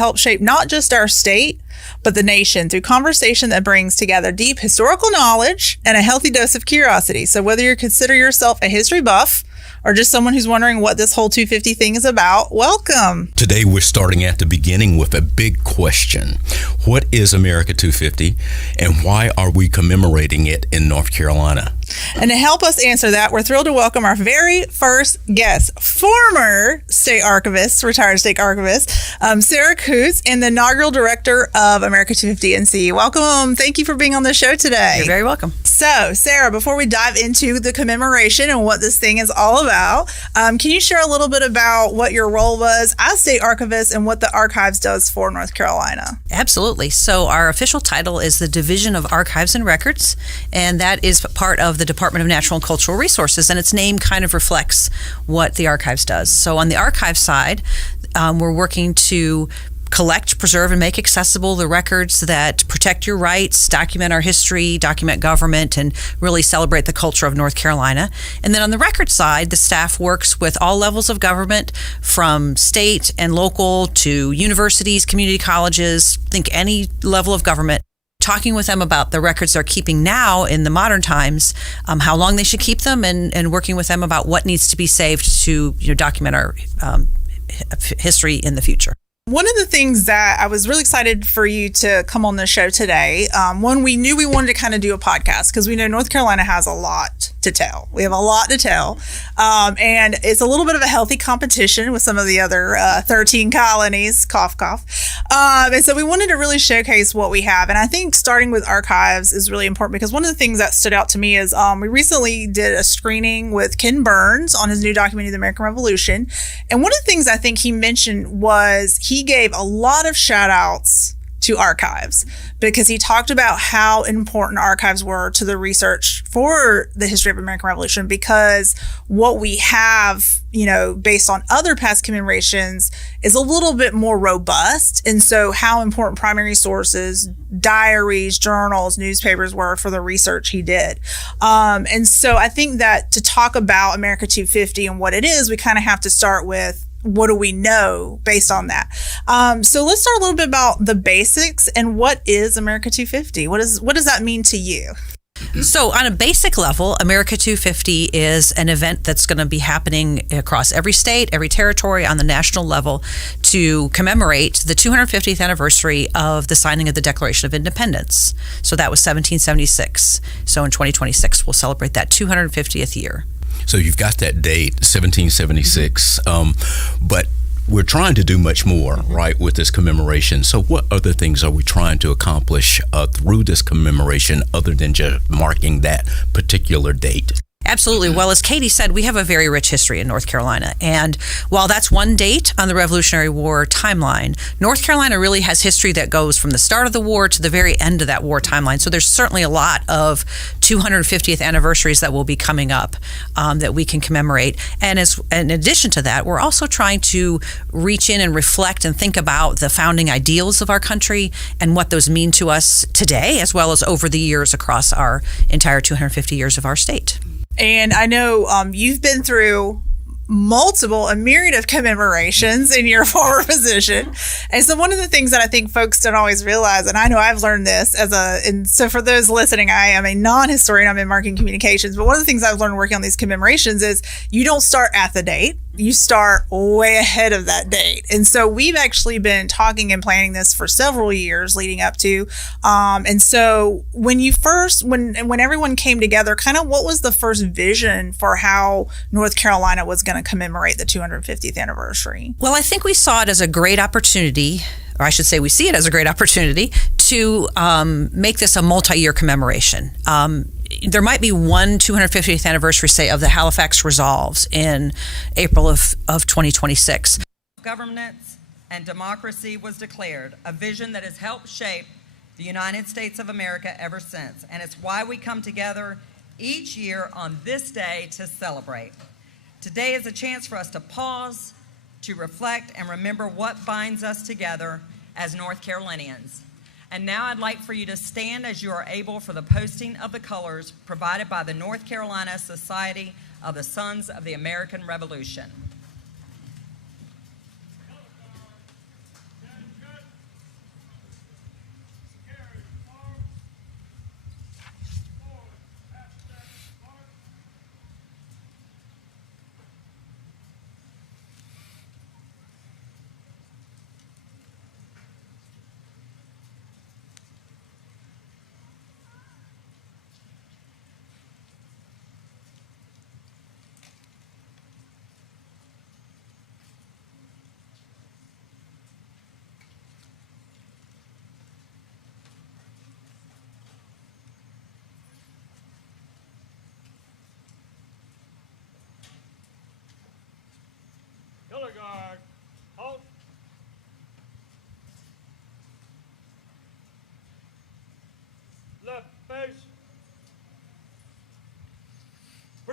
help shape not just our state, but the nation through conversation that brings together deep historical knowledge and a healthy dose of curiosity. So whether you consider yourself a history buff or just someone who's wondering what this whole 250 thing is about, welcome. Today we're starting at the beginning with a big question. What is America 250 and why are we commemorating it in North Carolina? And to help us answer that, we're thrilled to welcome our very first guest, former state archivist, retired state archivist, Sarah Coutts, and the inaugural director of America 250 NC. Welcome. Thank you for being on the show today. You're very welcome. So, Sarah, before we dive into the commemoration and what this thing is all about, can you share a little bit about what your role was as state archivist and what the Archives does for North Carolina? Absolutely. So our official title is the Division of Archives and Records, and that is part of the Department of Natural and Cultural Resources, and its name kind of reflects what the Archives does. So on the archive side, we're working to collect, preserve, and make accessible the records that protect your rights, document our history, document government, and really celebrate the culture of North Carolina. And then on the record side, the staff works with all levels of government, from state and local to universities, community colleges, think any level of government, talking with them about the records they're keeping now in the modern times, how long they should keep them, and working with them about what needs to be saved to document our history in the future. One of the things that I was really excited for you to come on the show today, one, we knew we wanted to kind of do a podcast because we know North Carolina has a lot to tell. We have a lot to tell. And it's a little bit of a healthy competition with some of the other 13 colonies, cough, cough. And so we wanted to really showcase what we have. And I think starting with archives is really important because one of the things that stood out to me is we recently did a screening with Ken Burns on his new documentary, The American Revolution. And one of the things I think he mentioned was he gave a lot of shout outs to archives because he talked about how important archives were to the research for the history of American Revolution, because what we have, based on other past commemorations is a little bit more robust. And so how important primary sources, diaries, journals, newspapers were for the research he did. And so I think that to talk about America 250 and what it is, we kind of have to start with what do we know based on that? So let's start a little bit about the basics and what is America 250? What does that mean to you? So on a basic level, America 250 is an event that's going to be happening across every state, every territory on the national level to commemorate the 250th anniversary of the signing of the Declaration of Independence. So that was 1776. So in 2026, we'll celebrate that 250th year. So you've got that date, 1776, but we're trying to do much more, right, with this commemoration. So what other things are we trying to accomplish through this commemoration other than just marking that particular date? Absolutely. Well, as Katie said, we have a very rich history in North Carolina. And while that's one date on the Revolutionary War timeline, North Carolina really has history that goes from the start of the war to the very end of that war timeline. So there's certainly a lot of 250th anniversaries that will be coming up that we can commemorate. And in addition to that, we're also trying to reach in and reflect and think about the founding ideals of our country and what those mean to us today, as well as over the years across our entire 250 years of our state. And I know you've been through a myriad of commemorations in your former position. And so one of the things that I think folks don't always realize, and I know I've learned this and so for those listening, I am a non-historian, I'm in marketing communications, but one of the things I've learned working on these commemorations is you don't start at the date. You start way ahead of that date. And so we've actually been talking and planning this for several years leading up to. And so when everyone came together, kind of what was the first vision for how North Carolina was going to commemorate the 250th anniversary? Well, I think we saw it as a great opportunity, or I should say we see it as a great opportunity to make this a multi-year commemoration. There might be one 250th anniversary, say, of the Halifax Resolves in April of 2026. Governance and democracy was declared, a vision that has helped shape the United States of America ever since. And it's why we come together each year on this day to celebrate. Today is a chance for us to pause, to reflect, and remember what binds us together as North Carolinians. And now I'd like for you to stand as you are able for the posting of the colors provided by the North Carolina Society of the Sons of the American Revolution.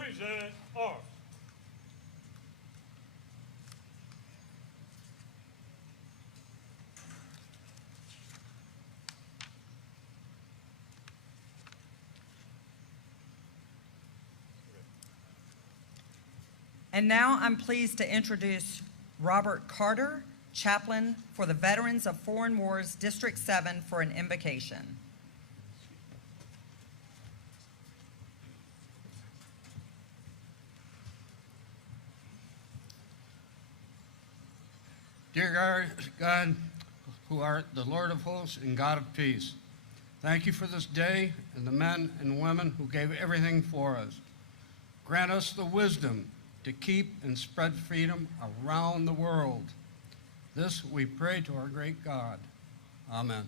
present ours. And now I'm pleased to introduce Robert Carter, Chaplain for the Veterans of Foreign Wars, District 7, for an invocation. Dear God, who art the Lord of hosts and God of peace, thank you for this day and the men and women who gave everything for us. Grant us the wisdom to keep and spread freedom around the world. This we pray to our great God. Amen.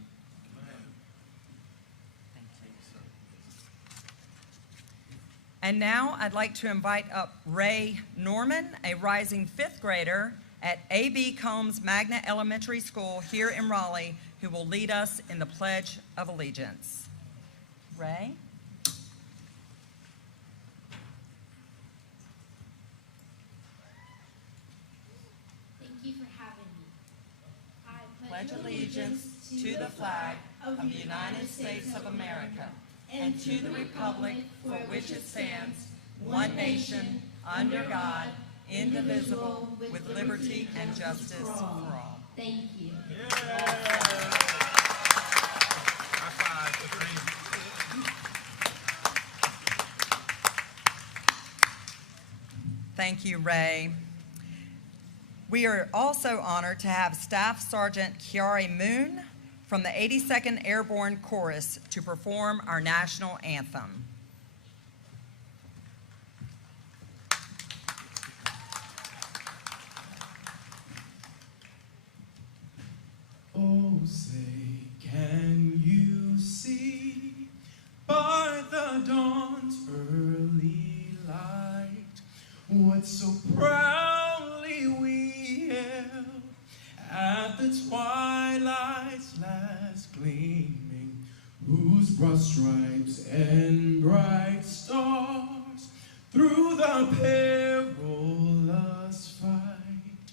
And now I'd like to invite up Ray Norman, a rising fifth grader at A.B. Combs Magna Elementary School here in Raleigh, who will lead us in the Pledge of Allegiance. Ray? Thank you for having me. I Pledge allegiance to the flag of the United States of America and to the republic for which it stands, one nation, under God, indivisible, with liberty and justice for all. Thank you. Thank you, Ray. We are also honored to have Staff Sergeant Kiari Moon from the 82nd Airborne Chorus to perform our national anthem. Oh, say, can you see by the dawn's early light what so proudly we held at the twilight's last gleaming, whose broad stripes and bright stars through the perilous fight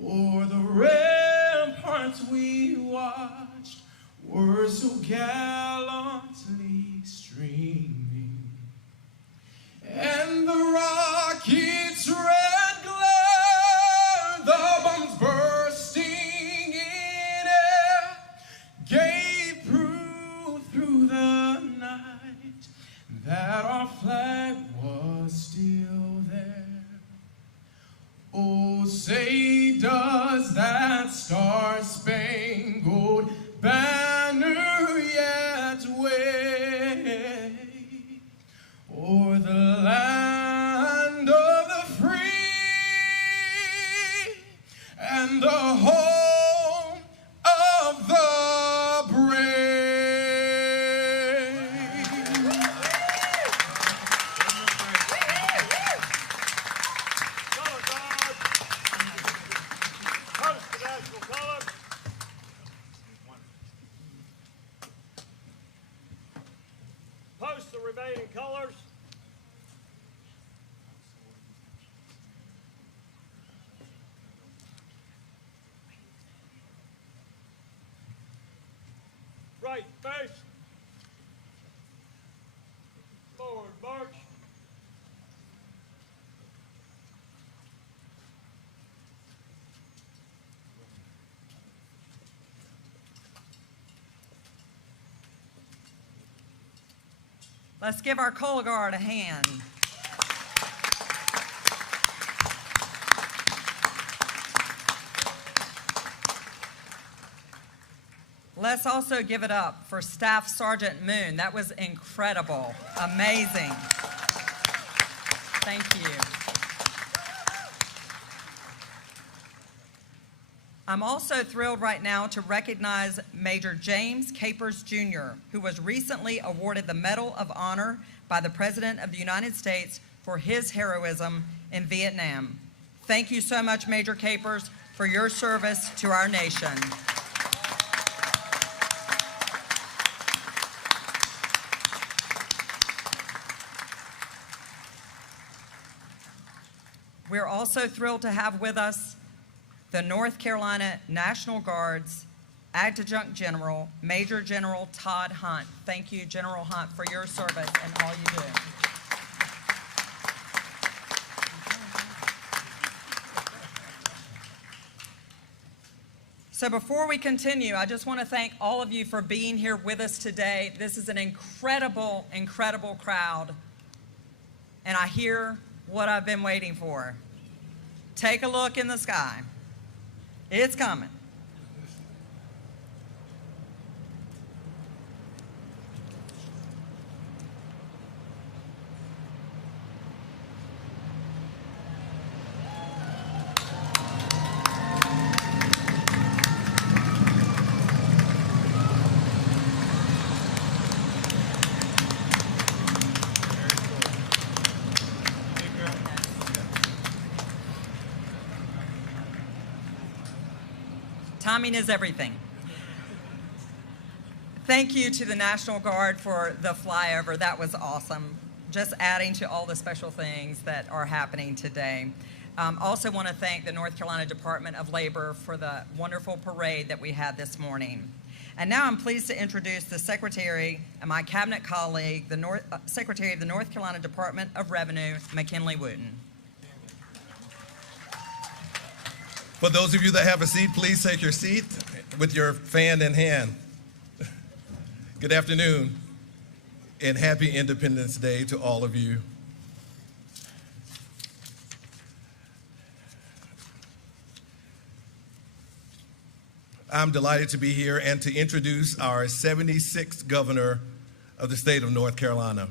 o'er the ramparts we watched were so gallantly streaming, and the rocket's red glare, the bombs bursting in air, gave proof through the night that our flag was still there. Oh, say does that star-spangled banner yet wave o'er the land of the free and the home of the brave? Color guard. Post the national color. Post the remaining colors. Right, face. Forward, march. Let's give our color guard a hand. Let's also give it up for Staff Sergeant Moon. That was incredible, amazing. Thank you. I'm also thrilled right now to recognize Major James Capers Jr., who was recently awarded the Medal of Honor by the President of the United States for his heroism in Vietnam. Thank you so much, Major Capers, for your service to our nation. We're also thrilled to have with us the North Carolina National Guard's Adjutant General, Major General Todd Hunt. Thank you, General Hunt, for your service and all you do. So before we continue, I just want to thank all of you for being here with us today. This is an incredible, incredible crowd, and I hear what I've been waiting for. Take a look in the sky. It's coming. Timing is everything. Thank you to the National Guard for the flyover. That was awesome. Just adding to all the special things that are happening today. Also want to thank the North Carolina Department of Labor for the wonderful parade that we had this morning. And now I'm pleased to introduce the Secretary and my Cabinet colleague, the Secretary of the North Carolina Department of Revenue, McKinley Wooten. For those of you that have a seat, please take your seat with your fan in hand. Good afternoon and happy Independence Day to all of you. I'm delighted to be here and to introduce our 76th governor of the state of North Carolina.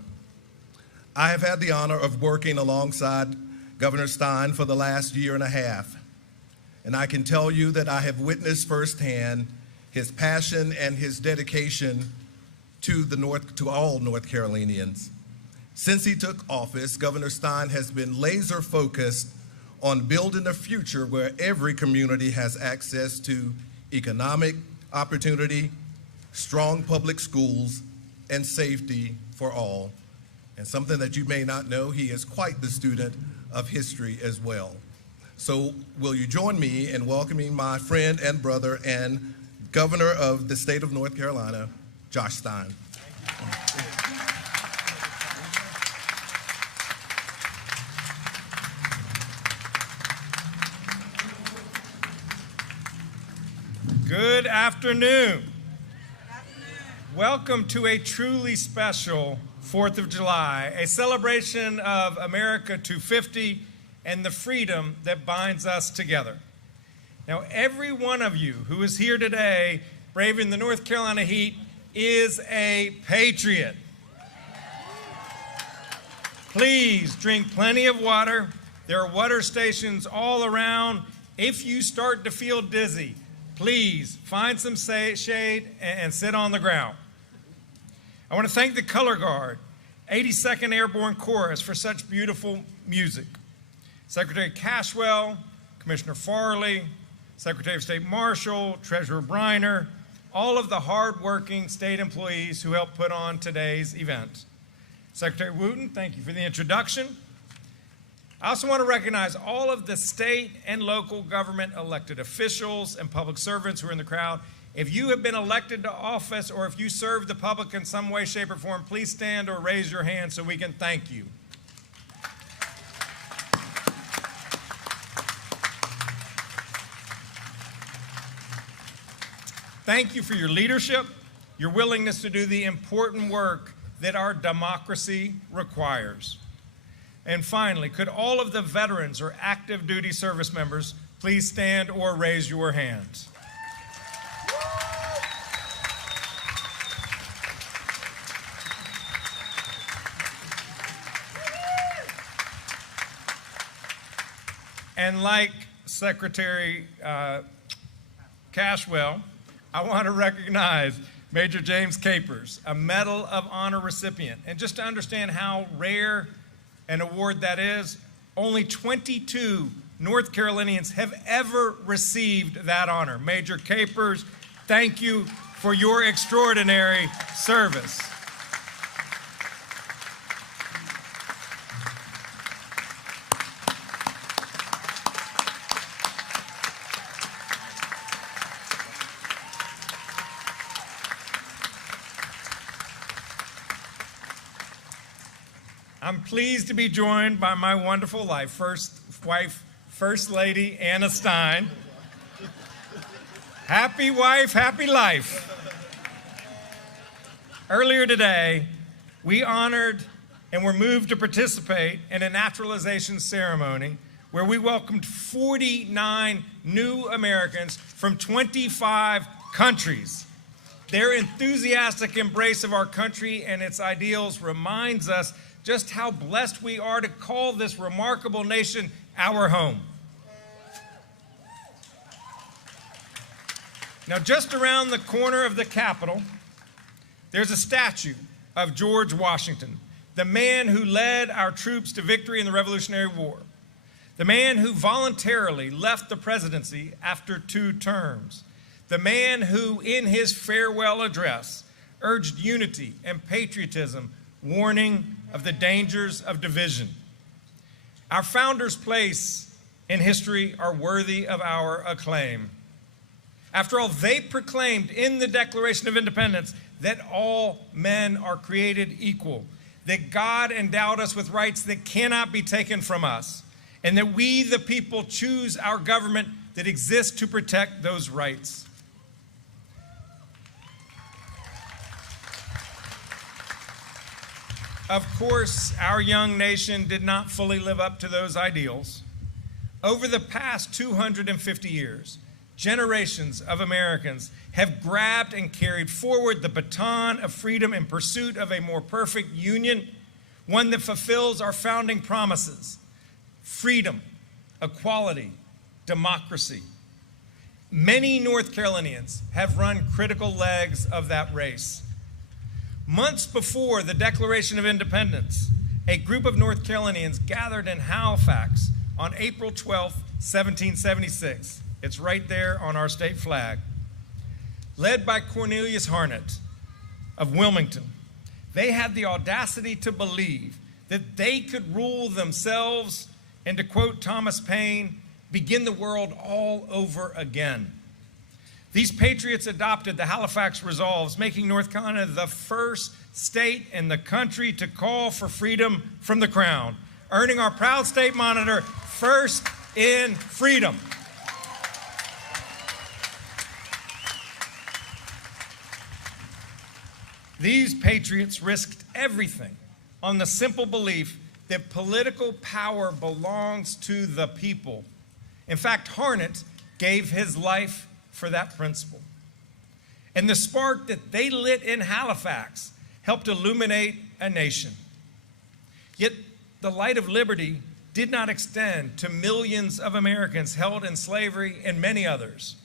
I have had the honor of working alongside Governor Stein for the last year and a half. And I can tell you that I have witnessed firsthand his passion and his dedication to all North Carolinians. Since he took office, Governor Stein has been laser focused on building a future where every community has access to economic opportunity, strong public schools, and safety for all. And something that you may not know, he is quite the student of history as well. So will you join me in welcoming my friend and brother and Governor of the state of North Carolina, Josh Stein. Good afternoon. Welcome to a truly special 4th of July, a celebration of America 250 and the freedom that binds us together. Now, every one of you who is here today braving the North Carolina heat is a patriot. Please drink plenty of water. There are water stations all around. If you start to feel dizzy, please find some shade and sit on the ground. I want to thank the Color Guard, 82nd Airborne Chorus, for such beautiful music. Secretary Cashwell, Commissioner Farley, Secretary of State Marshall, Treasurer Briner, all of the hardworking state employees who helped put on today's event. Secretary Wooten, thank you for the introduction. I also want to recognize all of the state and local government elected officials and public servants who are in the crowd. If you have been elected to office or if you serve the public in some way, shape, or form, please stand or raise your hand so we can thank you. Thank you for your leadership, your willingness to do the important work that our democracy requires. And finally, could all of the veterans or active duty service members please stand or raise your hands? And like Secretary Cashwell, I want to recognize Major James Capers, a Medal of Honor recipient. And just to understand how rare an award that is, only 22 North Carolinians have ever received that honor. Major Capers, thank you for your extraordinary service. I'm pleased to be joined by my wonderful wife, First Lady Anna Stein. Happy wife, happy life. Earlier today, we honored and were moved to participate in a naturalization ceremony where we welcomed 49 new Americans from 25 countries. Their enthusiastic embrace of our country and its ideals reminds us just how blessed we are to call this remarkable nation our home. Now, just around the corner of the Capitol, there's a statue of George Washington, the man who led our troops to victory in the Revolutionary War, the man who voluntarily left the presidency after 2 terms, the man who, in his farewell address, urged unity and patriotism, warning of the dangers of division. Our founders' place in history are worthy of our acclaim. After all, they proclaimed in the Declaration of Independence that all men are created equal, that God endowed us with rights that cannot be taken from us, and that we, the people, choose our government that exists to protect those rights. Of course, our young nation did not fully live up to those ideals. Over the past 250 years, generations of Americans have grabbed and carried forward the baton of freedom in pursuit of a more perfect union, one that fulfills our founding promises: freedom, equality, democracy. Many North Carolinians have run critical legs of that race. Months before the Declaration of Independence, a group of North Carolinians gathered in Halifax on April 12, 1776. It's right there on our state flag. Led by Cornelius Harnett of Wilmington, they had the audacity to believe that they could rule themselves and, to quote Thomas Paine, begin the world all over again. These patriots adopted the Halifax Resolves, making North Carolina the first state in the country to call for freedom from the crown, earning our proud state monitor, First in Freedom. These patriots risked everything on the simple belief that political power belongs to the people. In fact, Harnett gave his life for that principle. And the spark that they lit in Halifax helped illuminate a nation. Yet the light of liberty did not extend to millions of Americans held in slavery and many others.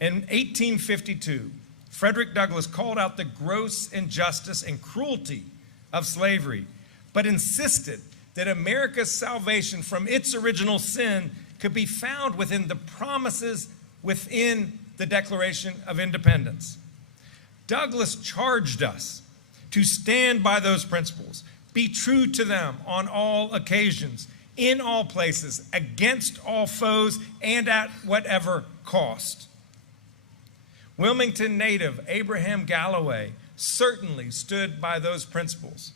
In 1852, Frederick Douglass called out the gross injustice and cruelty of slavery, but insisted that America's salvation from its original sin could be found within the promises within the Declaration of Independence. Douglass charged us to stand by those principles, be true to them on all occasions, in all places, against all foes, and at whatever cost. Wilmington native Abraham Galloway certainly stood by those principles.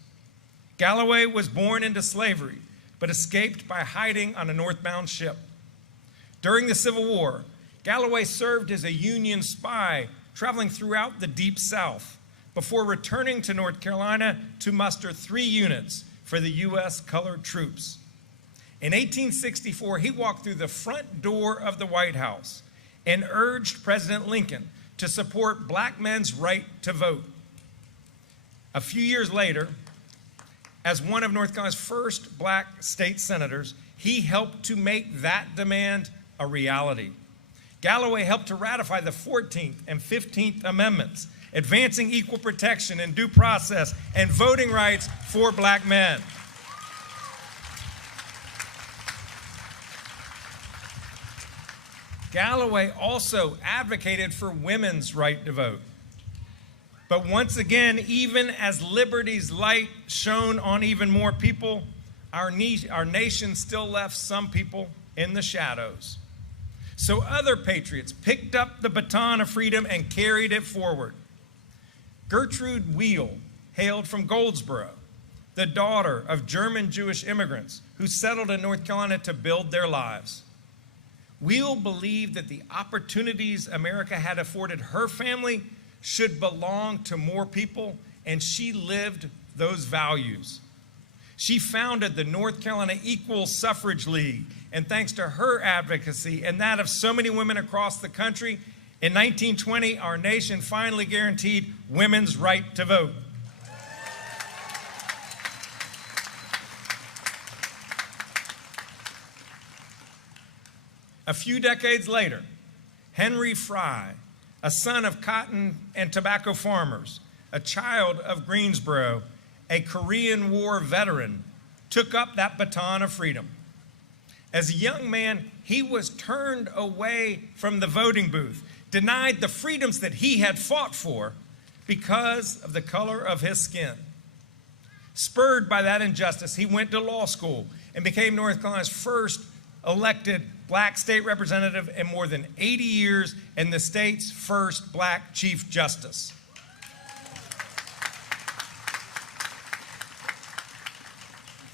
Galloway was born into slavery, but escaped by hiding on a northbound ship. During the Civil War, Galloway served as a Union spy traveling throughout the Deep South before returning to North Carolina to muster 3 units for the U.S. colored troops. In 1864, he walked through the front door of the White House and urged President Lincoln to support black men's right to vote. A few years later, as one of North Carolina's first black state senators, he helped to make that demand a reality. Galloway helped to ratify the 14th and 15th Amendments, advancing equal protection and due process and voting rights for black men. Galloway also advocated for women's right to vote. But once again, even as liberty's light shone on even more people, our nation still left some people in the shadows. So other patriots picked up the baton of freedom and carried it forward. Gertrude Wheel hailed from Goldsboro. the daughter of German Jewish immigrants who settled in North Carolina to build their lives. We'll believe that the opportunities America had afforded her family should belong to more people, and she lived those values. She founded the North Carolina Equal Suffrage League, and thanks to her advocacy and that of so many women across the country, in 1920, our nation finally guaranteed women's right to vote. A few decades later, Henry Fry, a son of cotton and tobacco farmers, a child of Greensboro, a Korean War veteran, took up that baton of freedom. As a young man, he was turned away from the voting booth, denied the freedoms that he had fought for because of the color of his skin. Spurred by that injustice, he went to law school and became North Carolina's first elected black state representative in more than 80 years and the state's first black Chief Justice.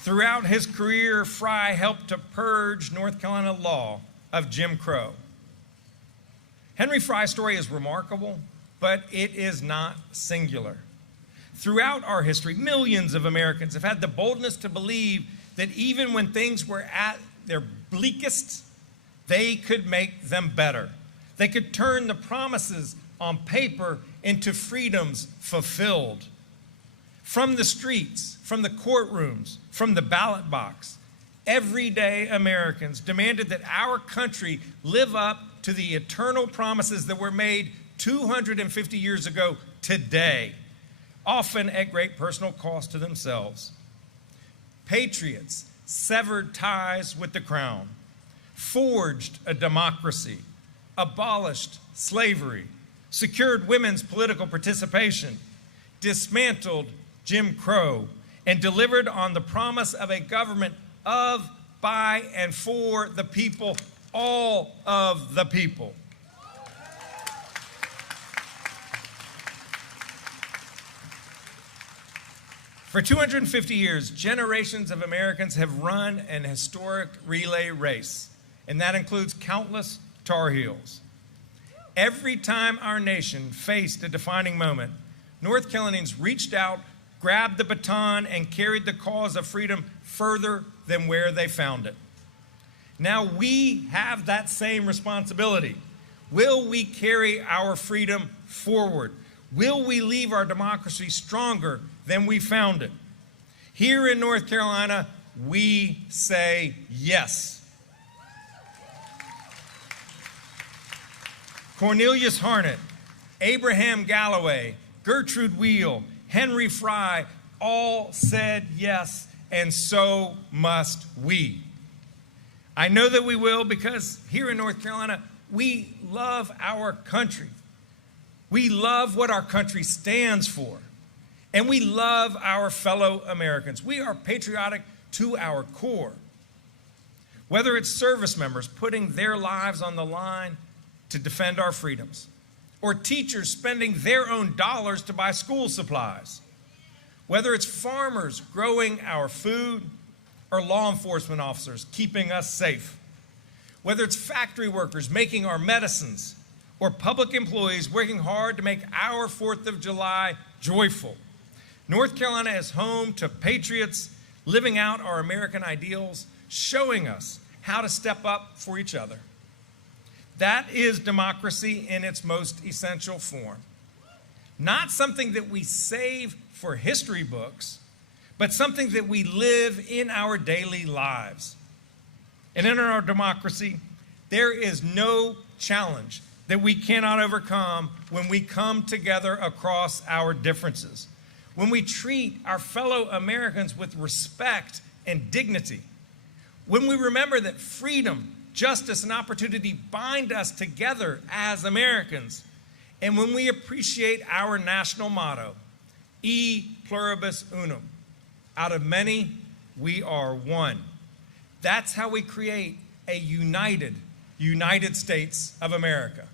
Throughout his career, Fry helped to purge North Carolina law of Jim Crow. Henry Fry's story is remarkable, but it is not singular. Throughout our history, millions of Americans have had the boldness to believe that even when things were at their bleakest, they could make them better. They could turn the promises on paper into freedoms fulfilled. From the streets, from the courtrooms, from the ballot box, everyday Americans demanded that our country live up to the eternal promises that were made 250 years ago today, often at great personal cost to themselves. Patriots severed ties with the crown, forged a democracy, abolished slavery, secured women's political participation, dismantled Jim Crow, and delivered on the promise of a government of, by, and for the people, all of the people. For 250 years, generations of Americans have run an historic relay race, and that includes countless Tar Heels. Every time our nation faced a defining moment, North Carolinians reached out, grabbed the baton, and carried the cause of freedom further than where they found it. Now we have that same responsibility. Will we carry our freedom forward? Will we leave our democracy stronger than we found it? Here in North Carolina, we say yes. Cornelius Harnett, Abraham Galloway, Gertrude Wheel, Henry Fry all said yes, and so must we. I know that we will because here in North Carolina, we love our country. We love what our country stands for, and we love our fellow Americans. We are patriotic to our core. Whether it's service members putting their lives on the line to defend our freedoms, or teachers spending their own dollars to buy school supplies, whether it's farmers growing our food, or law enforcement officers keeping us safe, whether it's factory workers making our medicines, or public employees working hard to make our 4th of July joyful. North Carolina is home to patriots living out our American ideals, showing us how to step up for each other. That is democracy in its most essential form. Not something that we save for history books, but something that we live in our daily lives. And in our democracy, there is no challenge that we cannot overcome when we come together across our differences, when we treat our fellow Americans with respect and dignity, when we remember that freedom, justice, and opportunity bind us together as Americans, and when we appreciate our national motto, E pluribus unum, out of many, we are one. That's how we create a united United States of America.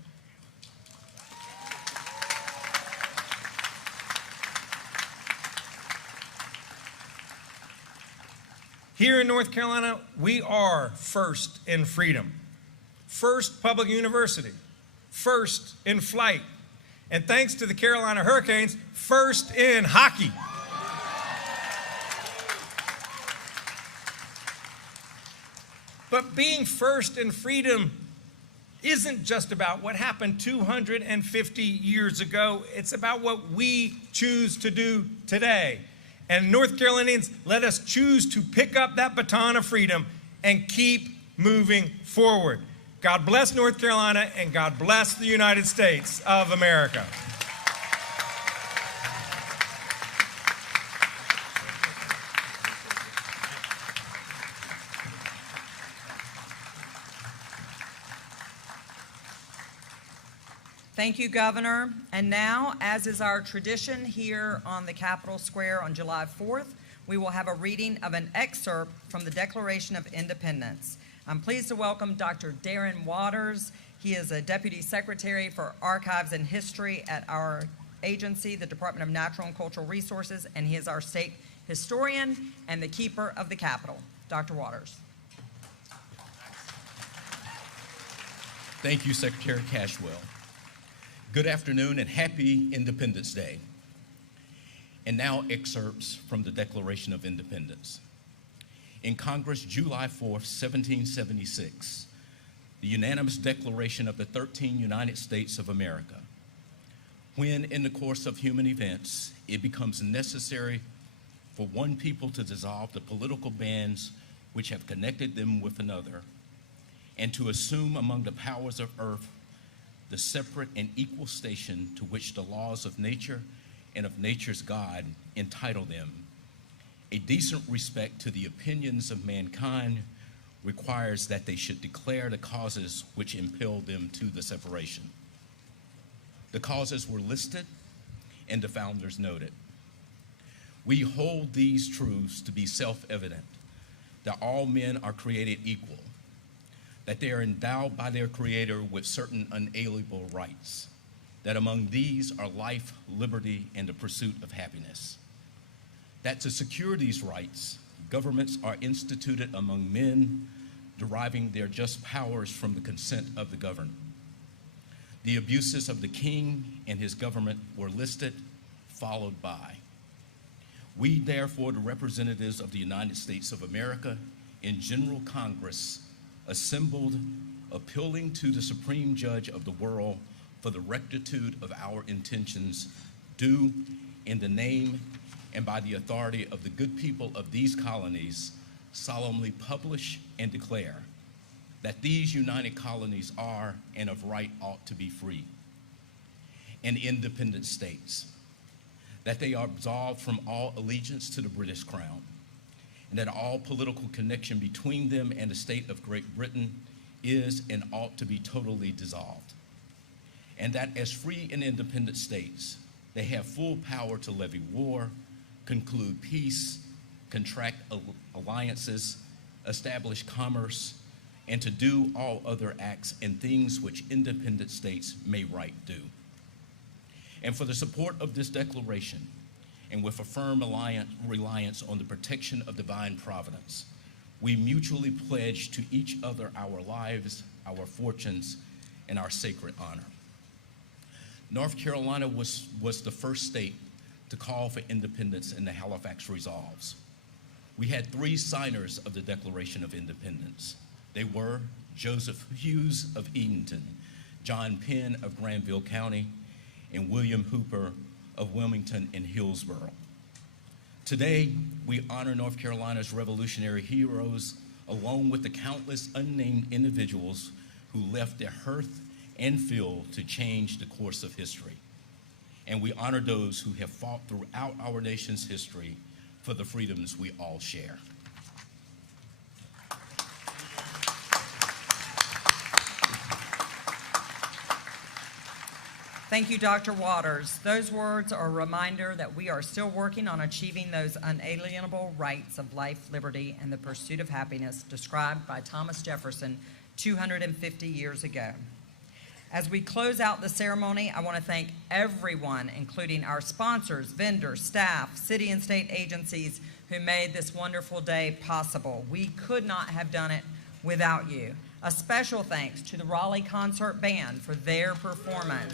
Here in North Carolina, we are first in freedom, first public university, first in flight, and thanks to the Carolina Hurricanes, first in hockey. But being first in freedom isn't just about what happened 250 years ago. It's about what we choose to do today. And North Carolinians, let us choose to pick up that baton of freedom and keep moving forward. God bless North Carolina, and God bless the United States of America. Thank you, Governor. And now, as is our tradition here on the Capitol Square on July 4th, we will have a reading of an excerpt from the Declaration of Independence. I'm pleased to welcome Dr. Darren Waters. He is a Deputy Secretary for Archives and History at our agency, the Department of Natural and Cultural Resources, and he is our state historian and the keeper of the Capitol. Dr. Waters. Thank you, Secretary Cashwell. Good afternoon and happy Independence Day. And now excerpts from the Declaration of Independence. In Congress, July 4th, 1776, the unanimous declaration of the 13 United States of America. When in the course of human events, it becomes necessary for one people to dissolve the political bands which have connected them with another, and to assume among the powers of earth the separate and equal station to which the laws of nature and of nature's God entitle them. A decent respect to the opinions of mankind requires that they should declare the causes which impelled them to the separation. The causes were listed and the founders noted. We hold these truths to be self-evident, that all men are created equal, that they are endowed by their Creator with certain unalienable rights, that among these are life, liberty, and the pursuit of happiness. That to secure these rights, governments are instituted among men, deriving their just powers from the consent of the governed. The abuses of the king and his government were listed, followed by. We, therefore, the representatives of the United States of America in General Congress, assembled, appealing to the Supreme Judge of the world for the rectitude of our intentions, do, in the name and by the authority of the good people of these colonies, solemnly publish and declare that these united colonies are and of right ought to be free and independent states, that they are absolved from all allegiance to the British Crown, and that all political connection between them and the state of Great Britain is and ought to be totally dissolved, and that as free and independent states, they have full power to levy war, conclude peace, contract alliances, establish commerce, and to do all other acts and things which independent states may right do. And for the support of this declaration, and with a firm reliance on the protection of divine providence, we mutually pledge to each other our lives, our fortunes, and our sacred honor. North Carolina was the first state to call for independence in the Halifax Resolves. We had 3 signers of the Declaration of Independence. They were Joseph Hughes of Edenton, John Penn of Granville County, and William Hooper of Wilmington and Hillsborough. Today, we honor North Carolina's revolutionary heroes, along with the countless unnamed individuals who left their hearth and field to change the course of history. And we honor those who have fought throughout our nation's history for the freedoms we all share. Thank you, Dr. Waters. Those words are a reminder that we are still working on achieving those unalienable rights of life, liberty, and the pursuit of happiness described by Thomas Jefferson 250 years ago. As we close out the ceremony, I want to thank everyone, including our sponsors, vendors, staff, city and state agencies who made this wonderful day possible. We could not have done it without you. A special thanks to the Raleigh Concert Band for their performance.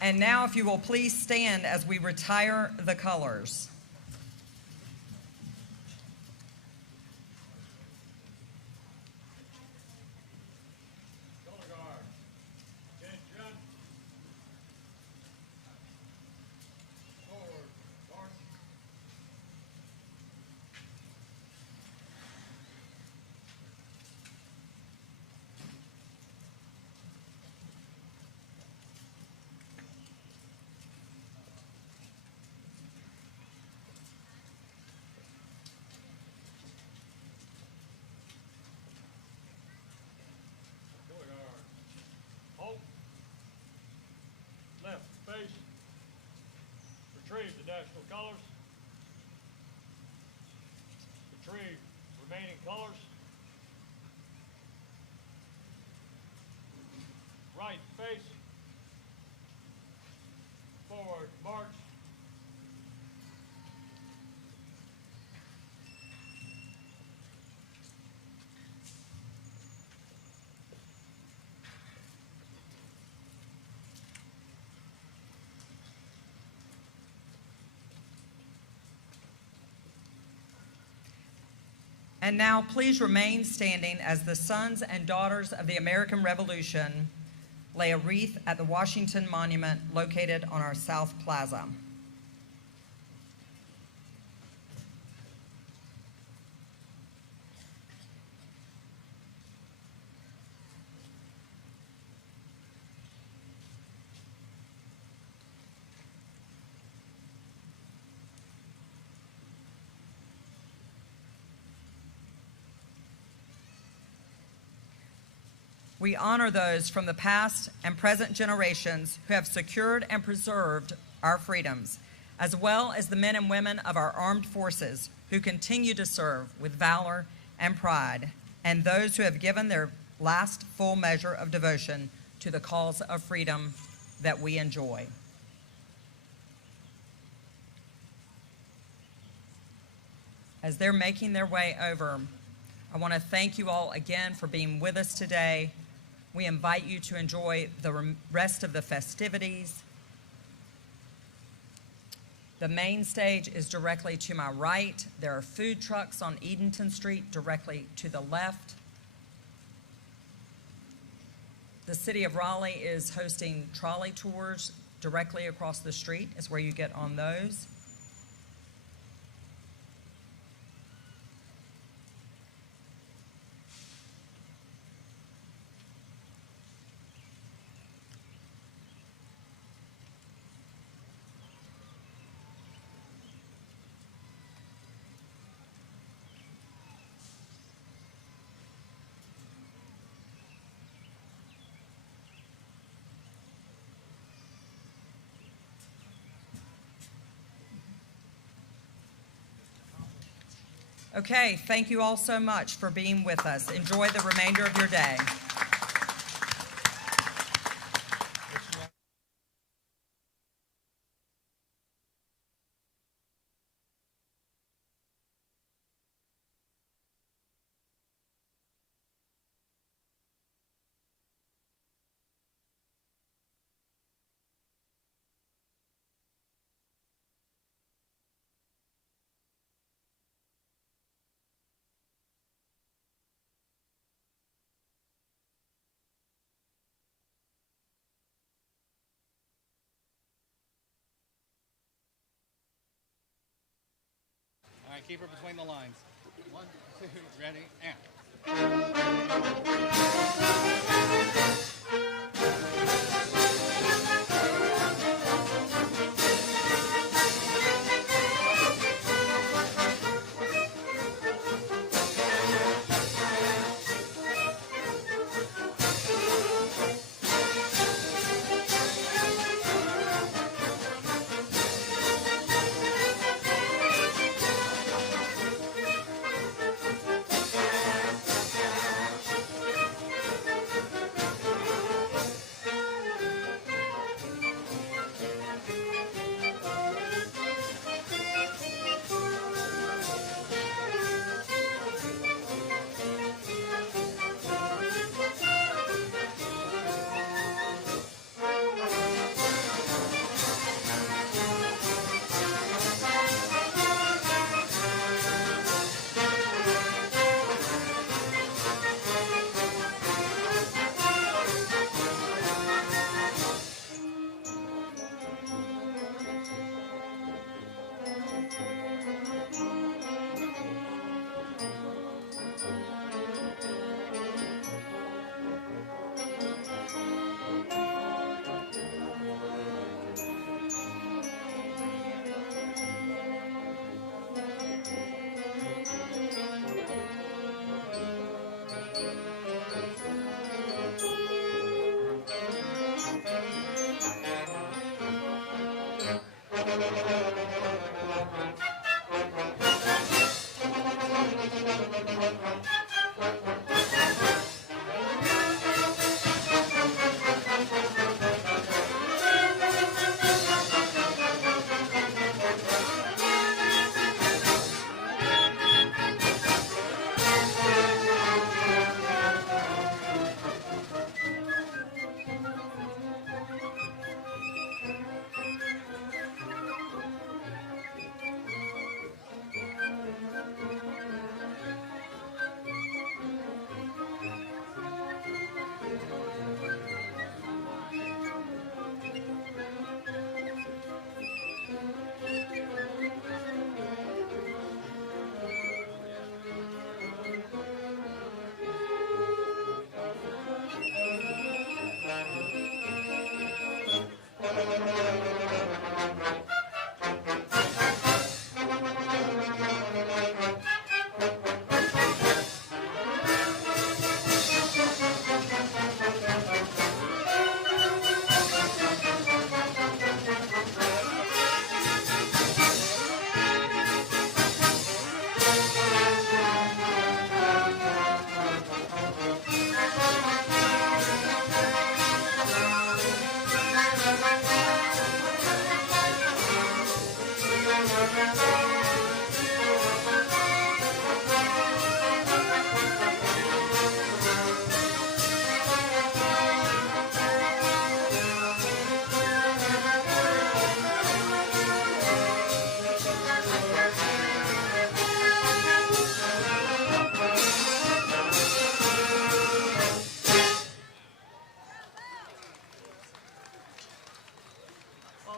And now, if you will please stand as we retire the colors. Left face. Retrieve the national colors. Retrieve remaining colors. Right face. Forward march. And now please remain standing as the sons and daughters of the American Revolution lay a wreath at the Washington Monument located on our South Plaza. We honor those from the past and present generations who have secured and preserved our freedoms, as well as the men and women of our armed forces who continue to serve with valor and pride, and those who have given their last full measure of devotion to the cause of freedom that we enjoy. As they're making their way over, I want to thank you all again for being with us today. We invite you to enjoy the rest of the festivities. The main stage is directly to my right. There are food trucks on Edenton Street directly to the left. The city of Raleigh is hosting trolley tours directly across the street, is where you get on those. Okay, thank you all so much for being with us. Enjoy the remainder of your day. All right, keep her between the lines. 1, 2, ready, and.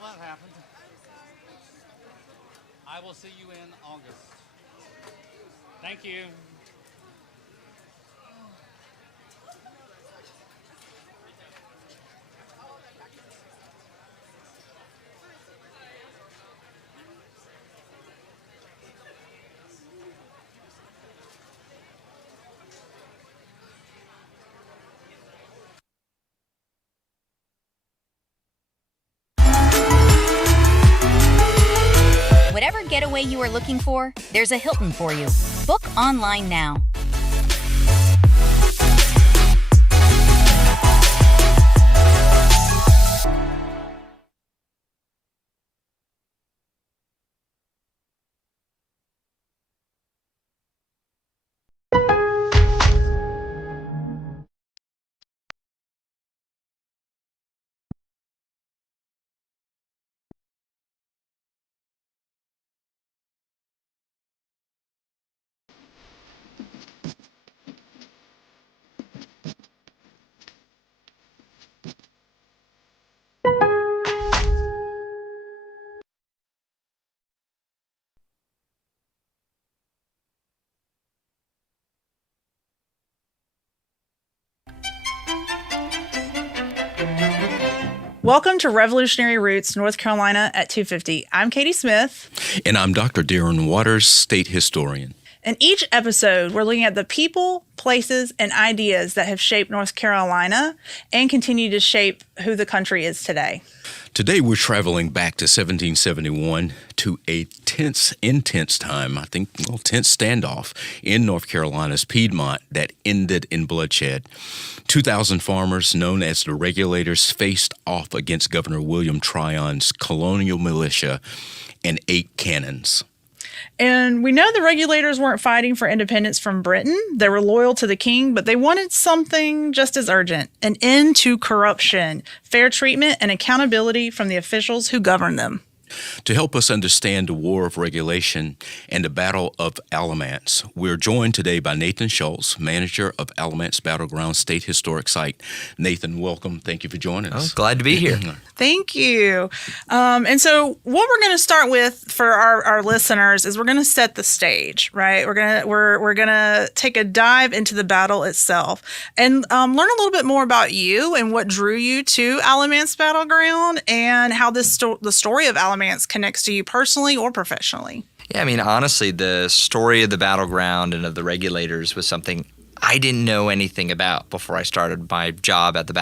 that happened. I will see you in August. Thank you. Whatever getaway you are looking for, there's a Hilton for you. Book online now. Welcome to Revolutionary Roots, North Carolina at 250. I'm Katie Smith. And I'm Dr. Darren Waters, state historian. In each episode, we're looking at the people, places, and ideas that have shaped North Carolina and continue to shape who the country is today. Today, we're traveling back to 1771 to a intense time, tense standoff in North Carolina's Piedmont that ended in bloodshed. 2,000 farmers, known as the Regulators, faced off against Governor William Tryon's colonial militia and 8 cannons. And we know the Regulators weren't fighting for independence from Britain. They were loyal to the king, but they wanted something just as urgent: an end to corruption, fair treatment, and accountability from the officials who governed them. To help us understand the War of Regulation and the Battle of Alamance, we're joined today by Nathan Schultz, manager of Alamance Battleground State Historic Site. Nathan, welcome. Thank you for joining us. Glad to be here. Thank you. And so what we're going to start with for our listeners is we're going to set the stage, right? We're going to take a dive into the battle itself and learn a little bit more about you and what drew you to Alamance Battleground and how the story of Alamance connects to you personally or professionally. Yeah, I mean, honestly, the story of the battleground and of the Regulators was something I didn't know anything about before I started my job at the